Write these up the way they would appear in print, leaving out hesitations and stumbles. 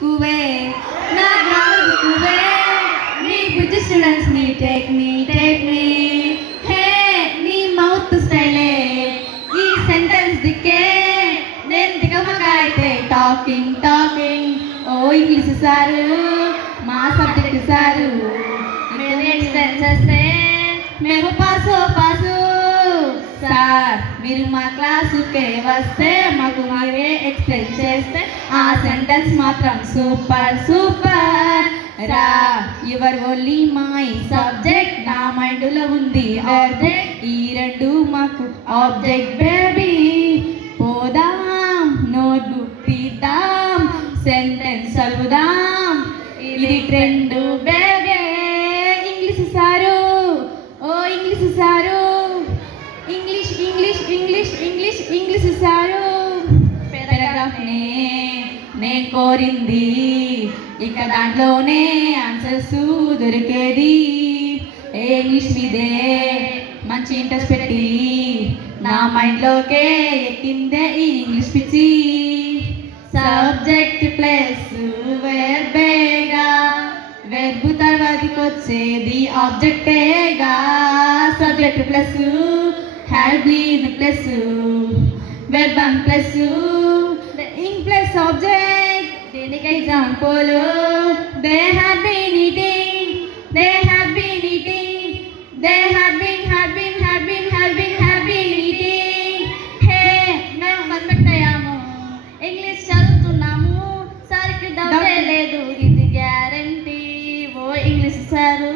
బుక్కువే నా గ్రామర్ బుక్కువే నీ బుజ్జి స్టూడెంట్స్ ని టేక్ మీ హే నీ మౌత్ స్టైలే ఈ సెంటెన్స్ దిక్కే నేను దిగమగా అయితే టాకింగ్ ఓ ఇంగ్లీష్ సారు మా సబ్జెక్ట్ సారు మేము ఎక్స్ప్లెయిన్ చేస్తే మేము పాసు సార్ మీరు మా క్లాసుకే వస్తే మాకు మీరే ఎక్స్ప్లెయిన్ చేస్తే ఆ సెంటెన్స్ మాత్రం సూపర్ రా యువర్ ఓన్లీ మై సబ్జెక్ట్ నా మైండ్లో ఉంది ఆబ్జెక్ట్ ఈ రెండు మాకు ఆబ్జెక్ట్ బేబీ పోదాం నోట్బుక్ తీద్దాం సెంటెన్స్ చదువుదాం ఇది ట్రెండ్ బేబీ ఇంగ్లీష్ సారు ఓ English sir English sir paragraph నే కోరింది ఇక దాంట్లోనే ఆన్సర్స్ దొరికేది ఇంగ్లీష్ మీదే మంచి ఇంట్రెస్ట్ పెట్టి నా మైండ్లోకే ఎక్కిందే ఈ ఇంగ్లీష్ పిచ్చి సబ్జెక్ట్ ప్లస్ వెర్బేగా వెర్బు తర్వాతకి వచ్చేది ఆబ్జెక్టేగా subject plus had been plus వెర్బం ప్లస్ ఇంగ్ ప్లస్ ఆబ్జెక్ట్ దీనికి example they had been eating eating hey మేము పర్ఫెక్ట్ అయ్యాము ఇంగ్లీష్ చదువుతున్నాము సార్కి డౌటే లేదు ఇది గ్యారంటీ ఓ ఇంగ్లీష్ సారు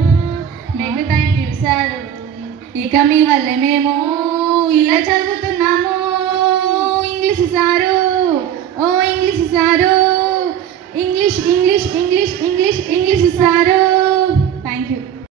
మీకు థ్యాంక్ యూ సారు ఇక మీ వల్లే మేము ఇలా చదువుతున్నాము ఇంగ్లీష్ సారు ఓ ఇంగ్లీష్ సారు ఇంగ్లీష్